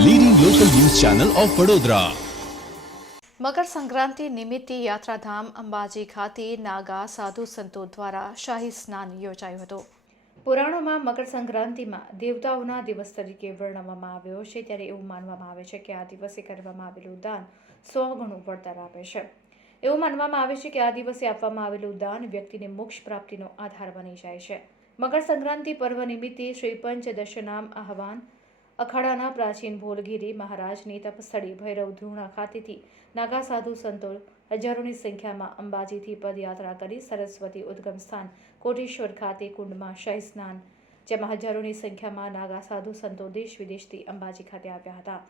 Channel of Vadodara Makar Sankranti નિમિત્તે યાત્રાધામ અંબાજી ખાતે નાગા સાધુ સંતો દ્વારા શાહી સ્નાન યોજાયું હતું. પુરાણોમાં મકર સંક્રાંતિમાં દેવતાઓના દિવસ તરીકે વર્ણવવામાં આવ્યો છે, ત્યારે એવું માનવામાં આવે છે કે આ દિવસે કરવામાં આવેલું દાન સો ગણું વળતર આપે છે. એવું માનવામાં આવે છે કે આ દિવસે આપવામાં આવેલું દાન વ્યક્તિને મોક્ષ પ્રાપ્તિનો આધાર બની જાય છે. મકર સંક્રાંતિ પર્વ નિમિત્તે શ્રી પંચદશનામ આહવાન અખાડાના પ્રાચીન ભોલગીરી મહારાજની તપસ્થળી ભૈરવ ધૂણા ખાતેથી નાગા સાધુ સંતો હજારોની સંખ્યામાં અંબાજીથી પદયાત્રા કરી સરસ્વતી ઉદ્ગમ સ્થાન કોટેશ્વર ખાતે કુંડમાં શહી સ્નાન, જેમાં હજારોની સંખ્યામાં નાગા સાધુ સંતો દેશ વિદેશથી અંબાજી ખાતે આવ્યા હતા.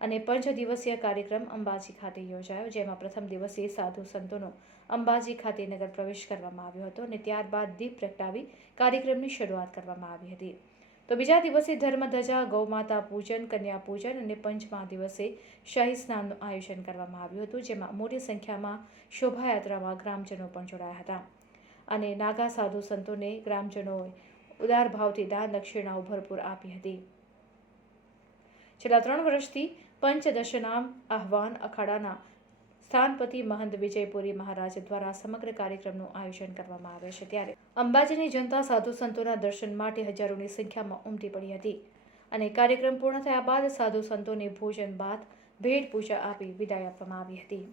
અને પંચ દિવસીય કાર્યક્રમ અંબાજી ખાતે યોજાયો, જેમાં પ્રથમ દિવસે સાધુ સંતોનો અંબાજી ખાતે નગર પ્રવેશ કરવામાં આવ્યો હતો અને ત્યારબાદ દીપ પ્રગટાવી કાર્યક્રમની શરૂઆત કરવામાં આવી હતી. તો બીજા દિવસે ધર્મધજા ગૌમાતા પૂજન, કન્યા પૂજન અને પંચમા દિવસે શાહી સ્નાનનું આયોજન કરવામાં આવ્યું હતું, જેમાં મોટી સંખ્યામાં શોભાયાત્રામાં ગ્રામજનો પણ જોડાયા હતા. અને નાગા સાધુ સંતોને ગ્રામજનોએ ઉદાર ભાવથી દાન દક્ષિણાઓ ભરપૂર આપી હતી. છેલ્લા ત્રણ વર્ષથી પંચદશનામ આહવાન અખાડાના સ્થાનપતિ મહંત વિજયપુરી મહારાજ દ્વારા સમગ્ર કાર્યક્રમનું આયોજન કરવામાં આવે છે ત્યારે અંબાજીની જનતા સાધુ સંતોના દર્શન માટે હજારોની સંખ્યામાં ઉમટી પડી હતી અને કાર્યક્રમ પૂર્ણ થયા બાદ સાધુ સંતોને ભોજન બાદ ભેટ પૂજા આપી વિદાય આપવામાં આવી હતી.